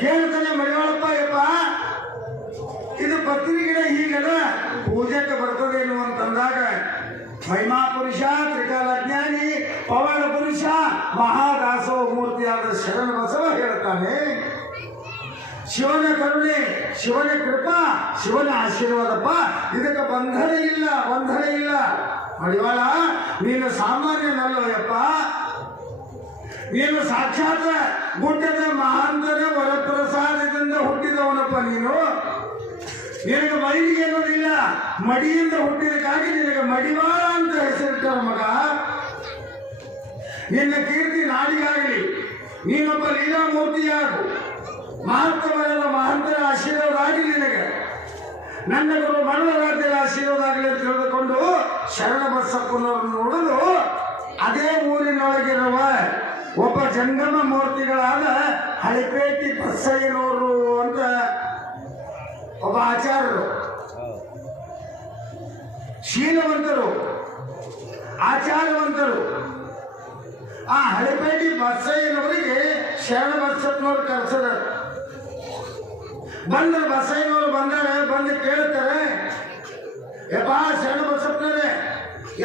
ಕೇಳ್ತಾನೆ ಮಡಿವಾಳಪ್ಪ, ಯಪ್ಪ ಇದು ಪತ್ನಿ ಗಿಡ ಹೀಗದ ಪೂಜೆಗೆ ಬರ್ತದೇನು ಅಂತಂದಾಗ ಮಹಿಮಾ ಪುರುಷ, ತ್ರಿಕಾಲಜ್ಞಾನಿ, ಪವನ ಪುರುಷ, ಮಹಾದಾಸೋಹ ಮೂರ್ತಿಯಾದ ಶರಣ ಬಸವ ಹೇಳ್ತಾನೆ, ಶಿವನ ಕರುಣೆ, ಶಿವನ ಕೃಪಾ, ಶಿವನ ಆಶೀರ್ವಾದಪ್ಪ, ಇದಕ್ಕೆ ಬಂಧನ ಇಲ್ಲ, ಬಂಧನ ಇಲ್ಲ. ಮಡಿವಾಳ ನೀನು ಸಾಮಾನ್ಯನಲ್ಲೋಯಪ್ಪ, ನೀನು ಸಾಕ್ಷಾತ್ ಗುಡ್ಡದ ಮಹಾಂತರ ವರಪ್ರಸಾದದಿಂದ ಹುಟ್ಟಿದವನಪ್ಪ ನೀನು. ನಿನಗೆ ಮೈಲಿಗೆ ಅನ್ನೋದಿಲ್ಲ, ಮಡಿಯಿಂದ ಹುಟ್ಟಿದಕ್ಕಾಗಿ ನಿನಗೆ ಮಡಿವಾಳ ಅಂತ ಹೆಸರಿಟ್ಟಾರ ಮಗ. ನಿನ್ನ ಕೀರ್ತಿ ನಾಡಿಗಾಗಲಿ, ನೀನೊಬ್ಬ ಲೀಲಾಮೂರ್ತಿಯಾಗು, ಮಹತ್ವವಾದ ಮಹಂತರ ಆಶೀರ್ವಾದ ಆಗಲಿ ನಿನಗೆ, ನನ್ನ ಗುರು ಮಣ್ಣ ರಾಜ್ಯದ ಆಶೀರ್ವಾದ ಆಗಲಿ ಅಂತ ತಿಳಿದುಕೊಂಡು ಶರಣ ಬಸಪ್ಪನವ್ರನ್ನು ನೋಡಲು ಅದೇ ಊರಿನೊಳಗಿರುವ ಒಬ್ಬ ಜಂಗಮ ಮೂರ್ತಿಗಳಾದ ಹಳಿಪೇಟಿ ಬಸಯ್ಯನವರು ಅಂತ ಒಬ್ಬ ಆಚಾರ್ಯರು, ಶೀಲವಂತರು, ಆಚಾರವಂತರು. ಆ ಹಳಿಪೇಟಿ ಬಸಯ್ಯನವರಿಗೆ ಶರಣ ಬಸಪ್ಪನವ್ರು ಕರೆಸದ. ಬಂದ್ರೆ ಬಸಯ್ಯನವರು ಬಂದರೆ ಬಂದು ಕೇಳ್ತಾರೆ, ಯಪ್ಪ ಶರಣ ಬಸಪ್ಪನವರೇ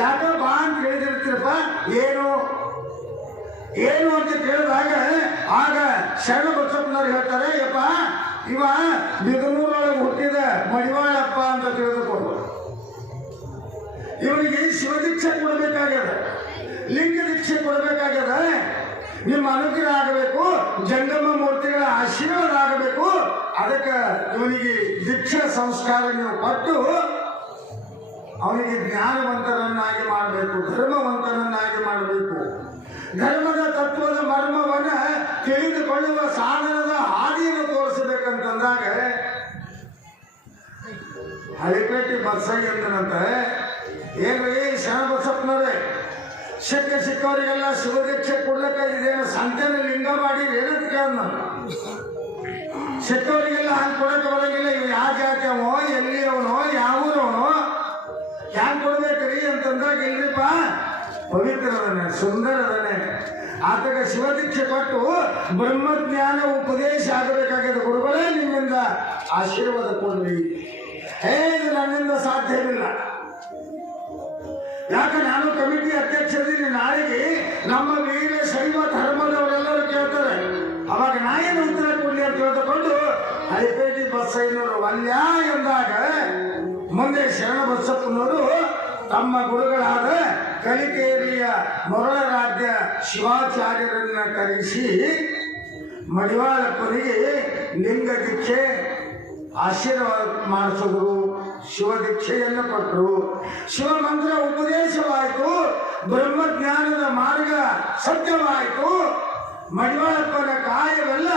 ಯಾಕ ಬಾ ಅಂತ ಹೇಳಿದಿರ್ತೀರಪ್ಪ, ಏನು ಏನು ಅಂತ ಕೇಳಿದಾಗ ಆಗ ಶರಣ ಬಸಪ್ಪನವ್ರು ಹೇಳ್ತಾರೆ, ಯಪ್ಪ ಇವ ಬಿದನೂರೊಳಗೆ ಹುಟ್ಟಿದ ಮಡಿವಾಳಪ್ಪ ಅಂತ ತಿಳಿದುಕೊಂಡು ಇವನಿಗೆ ಶಿವದೀಕ್ಷೆ ಕೊಡಬೇಕಾಗ್ಯದ, ಲಿಂಗ ದೀಕ್ಷೆ ಕೊಡಬೇಕಾಗ್ಯದ, ನಿಮ್ಮ ಅನುಗ್ರಹ ಆಗಬೇಕು, ಜಂಗಮ ಮೂರ್ತಿಗಳ ಆಶೀರ್ವಾದ ಆಗಬೇಕು. ಅದಕ್ಕೆ ಇವನಿಗೆ ದೀಕ್ಷಾ ಸಂಸ್ಕಾರ ನೀವು ಕೊಟ್ಟು ಅವನಿಗೆ ಜ್ಞಾನವಂತರನ್ನಾಗಿ ಮಾಡಬೇಕು, ಧರ್ಮವಂತನನ್ನಾಗಿ ಮಾಡಬೇಕು. ಧರ್ಮದ ತತ್ವದ ಮರ್ಮವನ್ನ ತಿಳಿದುಕೊಳ್ಳುವ ಸಾಧನದ ಹಾದಿಯನ್ನು ತೋರಿಸಬೇಕಂತಂದಾಗ ಹಳಿಪೇಟಿ ಬಸಯ್ಯ ಎಂದನಂತೆ, ಏನ್ರಿ ಶರಣ ಬಸಪ್ಪನವರೇ ಸಿಕ್ಕವರಿಗೆಲ್ಲ ಶಿವದೀಕ್ಷೆ ಕೊಡ್ಲಿಕ್ಕೆ ಇದೇನು ಸಂತೆನ ಲಿಂಗ ಮಾಡಿ ಏನಂತ ಕೇಳ, ಸಿಕ್ಕವರಿಗೆಲ್ಲ ಹಂಗೆ ಕೊಡಕ್ಕೆ ಬರಂಗಿಲ್ಲ, ಇವ್ ಯಾವ ಜಾತಿ ಅವನೋ, ಎಲ್ಲಿ ಅವನೋ, ಯಾವ ಊರವನೋ, ಹ್ಯಾಂಗ ಕೊಡ್ಬೇಕ್ರಿ ಅಂತಂದಾಗ ಇಲ್ರಿಪ್ಪ ಪವಿತ್ರ ಅದನೆ, ಸುಂದರ ಅದನೆ, ಆತಗ ಶಿವದೀಕ್ಷೆ ಕೊಟ್ಟು ಬ್ರಹ್ಮಜ್ಞಾನ ಉಪದೇಶ ಆಗಬೇಕಾಗಿದೆ. ಗುರುಗಳೇ ನಿಮ್ಮಿಂದ ಆಶೀರ್ವಾದ ಕೊಡ್ರಿ. ಇದು ನನ್ನಿಂದ ಸಾಧ್ಯವಿಲ್ಲ, ಯಾಕೆ ನಾನು ಕಮಿಟಿ ಅಧ್ಯಕ್ಷರಿಗೆ ನಾಳೆಗೆ ನಮ್ಮ ವೀರ ಶೈವ ಧರ್ಮದವರೆಲ್ಲರೂ ಕೇಳ್ತಾರೆ, ಅವಾಗ ನಾ ಏನು ಉತ್ತರ ಕೊಡ್ಲಿ ಅಂತ ಹೇಳಿದುಕೊಂಡು ಹಳಿಪೇಟಿ ಬಸಯ್ಯನವರು ವಲ್ಯ ಎಂದಾಗ ಮುಂದೆ ಶರಣ ಬಸಪ್ಪನವರು ತಮ್ಮ ಗುರುಗಳಾದ ಕಲಿಕೇರಿಯ ಮೊರಳರಾಧ್ಯ ಶಿವಾಚಾರ್ಯರನ್ನ ಕರೆಸಿ ಮಡಿವಾಳಪ್ಪನಿಗೆ ಲಿಂಗ ದೀಕ್ಷೆ ಆಶೀರ್ವಾದ ಮಾಡಿಸಿದ್ರು, ಶಿವದೀಕ್ಷೆಯನ್ನು ಕೊಟ್ಟರು. ಶಿವಮಂತ್ರ ಉಪದೇಶವಾಯಿತು, ಬ್ರಹ್ಮಜ್ಞಾನದ ಮಾರ್ಗ ಸತ್ಯವಾಯಿತು. ಮಡಿವಾಳಪ್ಪನ ಕಾಯವೆಲ್ಲ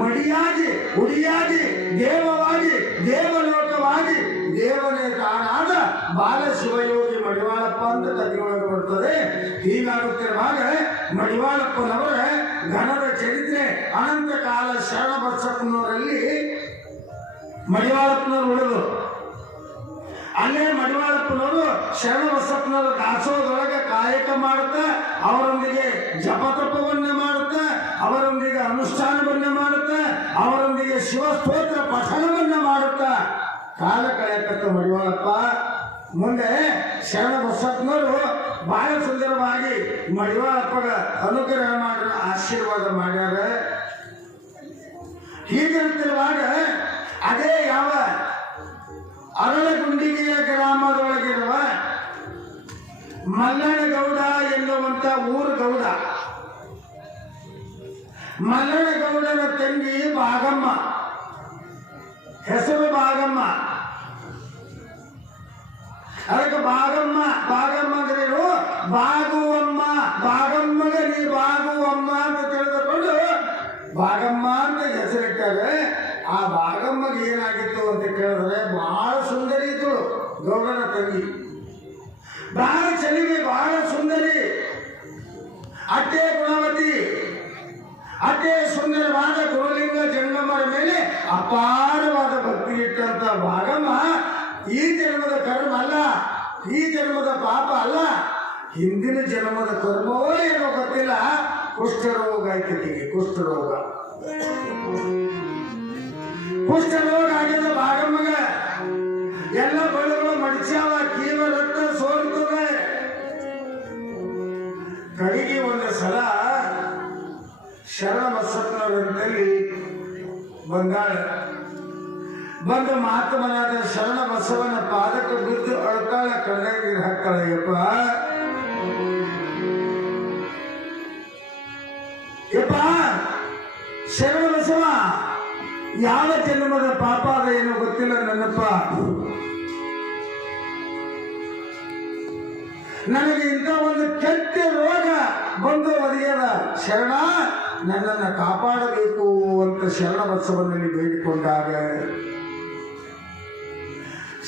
ಮಡಿಯಾಗಿ, ಉಡಿಯಾಗಿ, ದೇವವಾಗಿ, ದೇವಲೋಕವಾಗಿ, ದೇವನೇ ತಾನಾದ ಬಾಲ ಶಿವಯೋಗಿ ಮಡಿವಾಳಪ್ಪ ಅಂತ ಕಥೆಯೊಳಗೆ ಬರ್ತದೆ. ಹೀಗಾಗುತ್ತಿರುವಾಗ ಮಡಿವಾಳಪ್ಪನವರ ಘನದ ಚರಿತ್ರೆ ಅನಂತ ಕಾಲ ಶರಣ ಬಸಪ್ಪನವರಲ್ಲಿ ಮಡಿವಾಳಪ್ಪನವರು ಉಳಿದು ಅಲ್ಲೇ ಮಡಿವಾಳಪ್ಪನವರು ಶರಣ ಬಸಪ್ಪನವರ ದಾಸೋಹದೊಳಗೆ ಕಾಯಕ ಮಾಡುತ್ತಾ, ಅವರೊಂದಿಗೆ ಜಪತಪವನ್ನ ಮಾಡುತ್ತಾ, ಅವರೊಂದಿಗೆ ಅನುಷ್ಠಾನವನ್ನ ಮಾಡುತ್ತಾ, ಅವರೊಂದಿಗೆ ಶಿವಸ್ತೋತ್ರ ಪಠಣವನ್ನ ಮಾಡುತ್ತಾ ಕಾಲ ಕಳೆಯತಕ್ಕ ಮಡಿವಾಳಪ್ಪ. ಮುಂದೆ ಶರಣ ಬಸಪ್ಪನವರು ಬಹಳ ಸುಂದರವಾಗಿ ಮಡಿವಾಳಪ್ಪಗ ಅನುಗ್ರಹ ಮಾಡ್ರ, ಆಶೀರ್ವಾದ ಮಾಡ್ಯಾರ. ಹೀಗಿರುತ್ತಿರುವಾಗ ಅದೇ ಯಾವ ಅರಳಗುಂಡಿಗೆಯ ಗ್ರಾಮದೊಳಗಿರುವ ಮಲ್ಲನಗೌಡ ಎನ್ನುವಂತ ಊರು ಗೌಡ, ಮಲ್ಲನಗೌಡನ ತಂಗಿ ಭಾಗಮ್ಮ, ಹೆಸರು ಭಾಗಮ್ಮ. ಅದಕ್ಕೆ ಭಾಗಮ್ಮ, ಭಾಗಮ್ಮ ಅಂದ್ರೇನು, ಬಾಗುವಮ್ಮ, ಭಾಗಮ್ಮಗ ನೀ ಬಾಗುವಮ್ಮ ಅಂತ ತಿಳಿದುಕೊಂಡು ಭಾಗಮ್ಮ ಅಂತ ಹೆಸರಿಟ್ಟಾರೆ. ಆ ಭಾಗಮ್ಮಗೆ ಏನಾಗಿತ್ತು ಅಂತ ಕೇಳಿದ್ರೆ ಬಹಳ ಸುಂದರಿ ಇತ್ತು ಗೌಡನ ತಂಗಿ, ಬಹಳ ಚಲಿವೆ, ಬಹಳ ಸುಂದರಿ, ಅಟ್ಟೆ ಗುಣವತಿ, ಅಟ್ಟೆ ಸುಂದರವಾದ ಗುರುಲಿಂಗ ಜಂಗಮರ ಮೇಲೆ ಅಪಾರವಾದ ಭಕ್ತಿ ಇಟ್ಟಂತ ಭಾಗಮ್ಮ ಈ ಜನ್ಮದ ಕರ್ಮ ಅಲ್ಲ, ಈ ಜನ್ಮದ ಪಾಪ ಅಲ್ಲ, ಹಿಂದಿನ ಜನ್ಮದ ಕರ್ಮವೋ ಏನೋ ಗೊತ್ತಿಲ್ಲ, ಕುಷ್ಠರೋಗ ಆಯ್ತಿಗೆ, ಕುಷ್ಠರೋಗ ಕುಷ್ಠರೋಗ ಆಗ್ಯದ ಭಾಗಮ್ಮಗ, ಎಲ್ಲ ಬಳ್ಳಿಗಳು ಮಡಿಚಾವ, ಕೀವ ರಕ್ತ ಸೋರ್ತದೆ. ಕಡೆಗೆ ಒಂದು ಸಲ ಶರಣ ಬಸಪ್ಪನವರಂತಲ್ಲಿ ಬಂಗಾಳ ಬಂದು ಮಹಾತ್ಮನಾದ ಶರಣ ಬಸವನ ಪಾದಕ್ಕೆ ಬಿದ್ದು ಅಳ್ತಾಳ, ಕಣ್ಣಾಗ ನೀರು ಹಾಕ್ತಾಳ. ಯಪ್ಪ ಶರಣ ಬಸವ, ಯಾವ ಜನ್ಮದ ಪಾಪ ಅದ ಏನೋ ಗೊತ್ತಿಲ್ಲ ನನ್ನಪ್ಪ, ನನಗೆ ಇಂಥ ಒಂದು ಕೆಟ್ಟ ರೋಗ ಬಂದು ಒದಗ್ಯದ. ಶರಣ, ನನ್ನನ್ನು ಕಾಪಾಡಬೇಕು ಅಂತ ಶರಣ ಬಸವನಲ್ಲಿ ಬೇಡಿಕೊಂಡಾಗ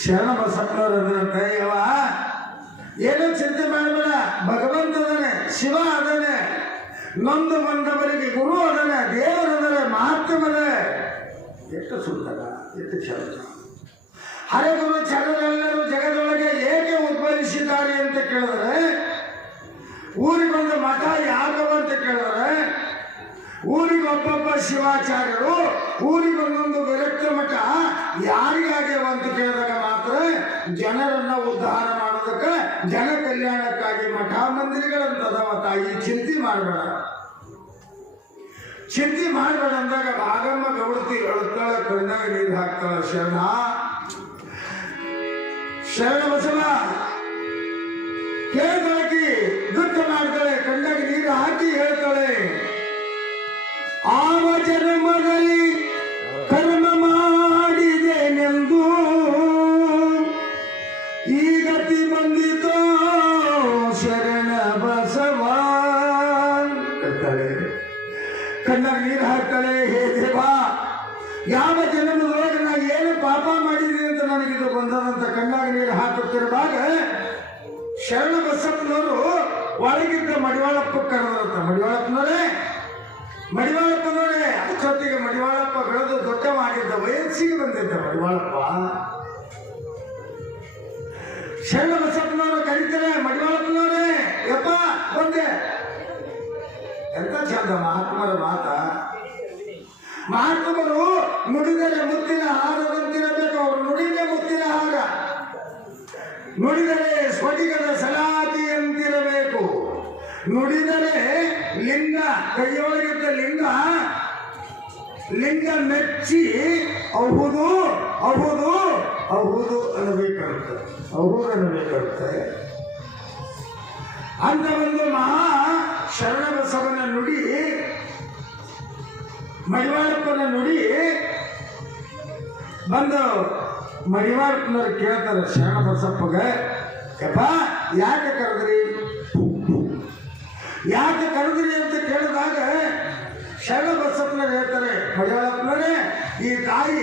ಶರಣ ಬಸಪ್ಪನವರಂತೆ, ಯವ ಏನೋ ಚಿಂತೆ ಮಾಡಬೇಡ, ಭಗವಂತ ಅದಾನೆ, ಶಿವ ಅದಾನೆ, ನೊಂದು ಬಂದವರಿಗೆ ಗುರು ಅದಾನೆ, ದೇವರದಾನೆ, ಮಹಾತ್ಮದ. ಎಷ್ಟು ಸುಂದರ, ಎಷ್ಟು ಚಂದ. ಹರಗುರು ಚರರೆಲ್ಲರೂ ಜಗದೊಳಗೆ ಏಕೆ ಉದ್ಭವಿಸಿದ್ದಾರೆ ಅಂತ ಕೇಳಿದ್ರೆ, ಊರಿಗೊಂದು ಮಠ ಯಾಕವ ಅಂತ ಕೇಳಿದ್ರೆ, ಊರಿಗೊಬ್ಬೊಬ್ಬ ಶಿವಾಚಾರ್ಯರು, ಊರಿಗೊಂದೊಂದು ವಿರಕ್ತ ಮಠ ಯಾರಿಗಾಗ್ಯವ ಅಂತ ಕೇಳಿದಾಗ ಮಾತ್ರ ಜನರನ್ನ ಉದ್ಧಾರ ಮಾಡೋದಕ್ಕೆ, ಜನ ಕಲ್ಯಾಣಕ್ಕಾಗಿ ಮಠ ಮಂದಿರಗಳಂತದವ. ತಾಯಿ ಚಿಂತೆ ಮಾಡಬೇಡ, ಚಿಂತೆ ಮಾಡಬೇಡ ಅಂದಾಗ ಭಾಗಮ್ಮ ಗೌಡತಿ ಅಳ್ತಾಳ, ಕಣ್ಣಾಗ ನೀರು ಹಾಕ್ತಾಳ. ಶರಣ ಬಸವ ಕೇಳ್ತಾಳಕಿ, ದುಃಖ ಮಾಡ್ತಾಳೆ, ಕಣ್ಣಾಗ ನೀರು ಹಾಕಿ ಹೇಳ್ತಾಳೆ, ಆವ ಜನ್ಮದಲ್ಲಿ ಕರ್ಮ ಮಾಡಿದೆನೆಂದು ಈ ಗತಿ ಬಂದಿತೋ ಶರಣ ಬಸವ ಹೇಳ್ತಾಳೆ. ಕಣ್ಣಾಗ ನೀರು ಹಾಕ್ತಾಳೆ, ಹೇ ದೇವಾ, ಯಾವ ಜನ್ಮದೊಳಗೆ ನಾನು ಏನು ಪಾಪ ಮಾಡಿದ್ದೀನಿ ಅಂತ ನನಗಿದು ಬಂದದಂತ ಕಣ್ಣಾಗ ನೀರು ಹಾಕುತ್ತಿರುವಾಗ ಶರಣ ಬಸಪ್ಪನವರು ಒಳಗಿದ್ದ ಮಡಿವಾಳಪ್ಪ ಕರೆದ್ರಂತ. ಮಡಿವಾಳಪ್ಪನವರೇ ಅಷ್ಟೊತ್ತಿಗೆ ಮಡಿವಾಳಪ್ಪ ಬೆಳೆದು ದೊಡ್ಡವಾಗಿದ್ದ, ವಯಸ್ಸಿಗೆ ಬಂದಿದ್ದ ಮಡಿವಾಳಪ್ಪ. ಶರಣ ಬಸಪ್ಪನವರು ಕರೀತಾರೆ, ಮಡಿವಾಳಪ್ಪನವರೇ ಯಪ್ಪ ಬಂದೆ. ಎಂತ ಚಂದ ಮಹಾತ್ಮರ ಮಾತ. ಮಹಾತ್ಮರು ನುಡಿದರೆ ಮುತ್ತಿನ ಹಾರದಂತಿರಬೇಕು, ಅವರು ನುಡಿದರೆ ಮುತ್ತಿನ ಹಾರ, ನುಡಿದರೆ ಸ್ಫಟಿಕದ ಸಲಾತಿಯಂತಿರಬೇಕು, ನುಡಿದರೆ ಲಿಂಗ, ಕೈಯೊಳಗಿದ್ದ ಲಿಂಗ ಮೆಚ್ಚಿ ಅಹುದು ಅಹುದು ಅಹುದು ಅನ್ನಬೇಕಾಗುತ್ತೆ, ಅಹುದು ಅನ್ನಬೇಕಾಗುತ್ತೆ. ಅಂತ ಒಂದು ಮಹಾ ಶರಣ ಬಸವನ ನುಡಿ, ಮಡಿವಾಳಪ್ಪನ ನುಡಿ ಬಂದು ಮಡಿವಾಳಪ್ಪನವ್ರು ಕೇಳ್ತಾರೆ ಶರಣ ಬಸಪ್ಪಗ, ಯಪ್ಪ ಯಾಕೆ ಕರೆದ್ರಿ ಅಂತ ಕೇಳಿದಾಗ ಶರಣ ಬಸಪ್ಪನವ್ರು ಹೇಳ್ತಾರೆ, ಮಡಿವಾಳಪ್ಪನವರೇ, ಈ ತಾಯಿ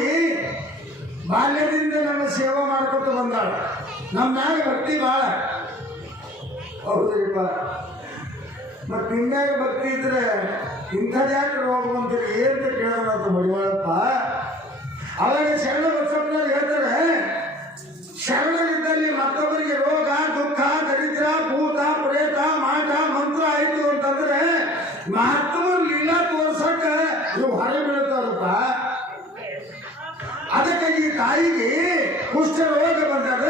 ಬಾಲ್ಯದಿಂದ ನಮ್ಮ ಸೇವೆ ಮಾಡ್ಕೊತ ಬಂದಾಳ, ನಮ್ಮ ಮ್ಯಾಗ ಭಕ್ತಿ ಭಾಳ. ಹೌದ್ರಿಪ್ಪ, ಮತ್ತು ನಿಮ್ಮ್ಯಾಗ ಭಕ್ತಿ ಇದ್ರೆ ಇಂಥದ್ದು ಯಾಕೆ ರೋಗ ಬಂತೀರಿ ಏನ್ ಕೇಳೋಣ ಮಡಿವಾಳಪ್ಪ. ಅವಾಗ ಶರಣ ಬಸಪ್ಪನವ್ರು ಹೇಳ್ತಾರೆ, ಶರಣರಿದ್ದಲ್ಲಿ ಮತ್ತೊಬ್ಬರಿಗೆ ರೋಗ, ದುಃಖ, ದರಿದ್ರ, ಭೂತ, ಪ್ರೇತ, ಮಾಟ, ಮಂತ್ರ ಆಯ್ತು ಅಂತಂದ್ರೆ ಮಹಾತ್ಮರು ಲೀಲಾ ತೋರ್ಸಕ್ಕ ಇವು ಹೊರ ಬೀಳ್ತಾರಪ್ಪ. ಅದಕ್ಕೆ ಈ ತಾಯಿಗೆ ಕುಷ್ಠರೋಗ ಬಂದಾಗ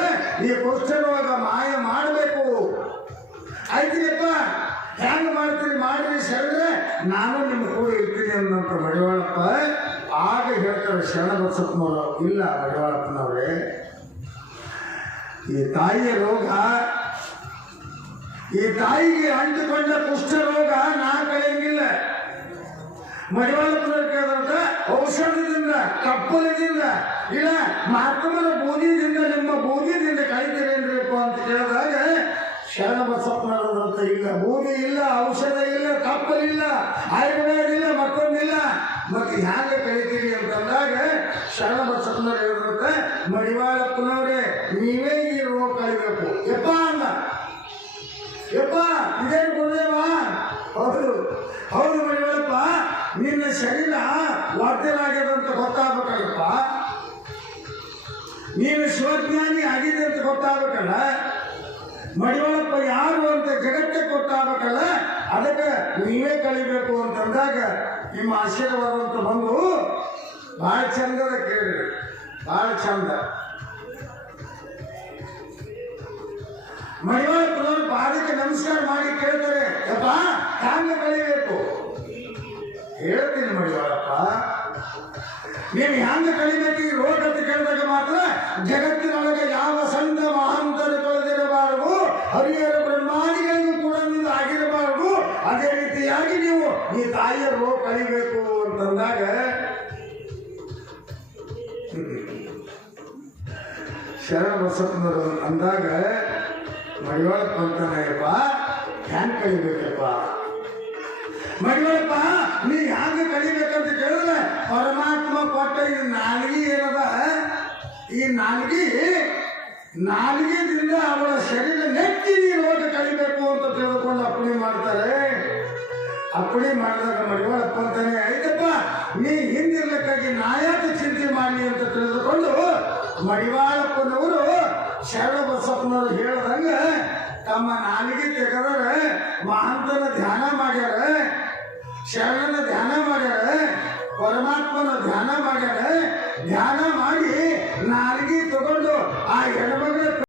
ಈ ಕುಷ್ಠರೋಗ ಮಾಯ ಮಾಡಬೇಕು. ಆಯ್ತಿರಿಯಪ್ಪ, ಹೆಂಗ್ ಮಾಡ್ತೀರಿ ಮಾಡ್ರಿ ಶರಣರೆ, ನಾನು ನಿಮ್ಮ ಕೂಡ ಇರ್ತೀನಿ ಅನ್ನಂತ ಮಡಿವಾಳಪ್ಪ. ಆಗ ಹೇಳ್ತಾರೆ ಶರಣ ಬಸಪ್ಪನವರು, ಇಲ್ಲ ಮಡಿವಾಳಪ್ಪನವ್ರೆ, ಈ ತಾಯಿಯ ರೋಗ, ಈ ತಾಯಿಗೆ ಅಂಟಿಕೊಂಡ ಕುಷ್ಠರೋಗ ನಾ ಕಳೆಯಂಗಿಲ್ಲ. ಮಡಿವಾಳಪ್ಪನವ್ರು ಕೇಳಿದಂತ ಔಷಧದಿಂದ, ಕಪ್ಪಲದಿಂದ, ಇಲ್ಲ ಮಹಾತ್ಮರ ಬೂದಿದಿಂದ, ನಿಮ್ಮ ಬೂದಿದಿಂದ ಕಳಿತೀರೇನ್ರಿಪ್ಪ ಅಂತ ಕೇಳಿದಾಗ ಶರಣ ಬಸಪ್ಪನವರಂತ, ಇಲ್ಲ ಬೂದಿ ಇಲ್ಲ, ಔಷಧ ಇಲ್ಲ, ಕಪ್ಪಲಿಲ್ಲ, ಆಯುರ್ವೇದ ಇಲ್ಲ, ಮತ್ತೊಂದಿಲ್ಲ, ಮತ್ತೆ ಹ್ಯಾಂಗ ಕಳಿತೀರಿ ಅಂತಂದಾಗ ಶರಣ ಬಸಪ್ಪನವ್ರು ಹೇಳಿದ್ರಂತೆ, ಮಡಿವಾಳಪ್ಪನವ್ರೆ ನೀವೇ ಈ ರೋಗ ಕಳಿಬೇಕು ಯಪ್ಪ ಅಂದ. ಯಪ್ಪ ಇದೇನು ಗುರುದೇವ? ಹೌದು ಹೌದು ಮಡಿವಾಳಪ್ಪ, ನಿನ್ನ ಶರೀರ ವಾದ್ಯರಾಗ್ಯದಂತ ಗೊತ್ತಾಗಬೇಕಲ್ಲಪ್ಪ, ನೀನು ಶಿವಜ್ಞಾನಿ ಆಗಿದೆ ಅಂತ ಗೊತ್ತಾಗಬೇಕಲ್ಲ, ಮಡಿವಾಳಪ್ಪ ಯಾರು ಅಂತ ಜಗತ್ತೇ ಗೊತ್ತಾಗಬೇಕಲ್ಲ, ಅದಕ್ಕೆ ನೀವೇ ಕಲಿಬೇಕು ಅಂತಂದಾಗ ನಿಮ್ಮ ಆಶೀರ್ವಾದ ಅಂತ ಬಂದು ಬಹಳ ಚಂದದ ಕೇಳಿ, ಬಹಳ ಚಂದ. ಮಡಿವಾಳಪ್ಪನವರು ಪಾದಕ್ಕೆ ನಮಸ್ಕಾರ ಮಾಡಿ ಕೇಳ್ತಾರೆ, ಯಪ್ಪ ಹ್ಯಾಂಗ ಕಲಿಬೇಕು? ಹೇಳ್ತೀನಿ ಮಡಿವಾಳಪ್ಪ, ನೀವು ಹ್ಯಾಂಗ ಕಲಿಬೇಕು ಈ ರೋಗ ಅಂತ ಕೇಳಿದಾಗ ಮಾತ್ರ ಜಗತ್ತಿನೊಳಗೆ ಯಾವ ಸಂತ ಮಹಾಂತರು ತೊಳೆದಿರಬಾರದು, ಹರಿಹರ ಬ್ರಹ್ಮಾದಿಗಳಿಗೂ ಕೂಡ ನಿಂದ ಆಗಿರಬಾರದು. ಅದೇ ರೀತಿಯಾಗಿ ನೀವು ಈ ತಾಯಿಯ ರೋಗ ಕಲಿಬೇಕು ಅಂತಂದಾಗ ಶರಣ ಬಸಪ್ಪನವರು ಅಂದಾಗ ಮಡಿವಾಳಪ್ಪ ಅಂತಾನಯ್ಯಪ್ಪ, ಹ್ಯಾಂಗ ಕಲಿಬೇಕಪ್ಪ? ಮಡಿವಾಳಪ್ಪ ನೀ ಹ್ಯಾಂಗ ಕಲಿಬೇಕಂತ ಕೇಳಿದ್ರೆ ಪರಮಾತ್ಮ ಕೊಟ್ಟ ಈ ನಾಲ್ಗಿ ಏನದ, ಈ ನಾಲ್ಗಿದಿಂದ ಅವಳ ಶರೀರ ನೆಚ್ಚಿ ನೀ ರೋಗ ಕಲಿಬೇಕು ಅಂತ ತಿಳ್ಕೊಂಡು ಅಪ್ಪಣೆ ಮಾಡ್ತಾರೆ. ಅಪ್ಪಣೆ ಮಾಡಿದಾಗ ಮಡಿವಾಳಪ್ಪ ಅಂತಾನೆ, ಆಯ್ತಪ್ಪ ನೀ ಹಿಂದಿರ್ಲಿಕ್ಕಾಗಿ ನಾಯಾಕ ಚಿಂತೆ ಮಾಡಲಿ ಅಂತ ತಿಳಿದುಕೊಂಡು ಮಡಿವಾಳಪ್ಪನವರು ಶರಣ ಬಸಪ್ಪನವರು ಹೇಳ್ದಂಗ ತಮ್ಮ ನಾಲಿಗೆ ತೆಗೆದರೆ ಮಹಾಂತನ ಧ್ಯಾನ ಮಾಡ್ಯಾರ, ಶರಣನ ಧ್ಯಾನ ಮಾಡ್ಯಾರ, ಪರಮಾತ್ಮನ ಧ್ಯಾನ ಮಾಡ್ಯಾರ. ಧ್ಯಾನ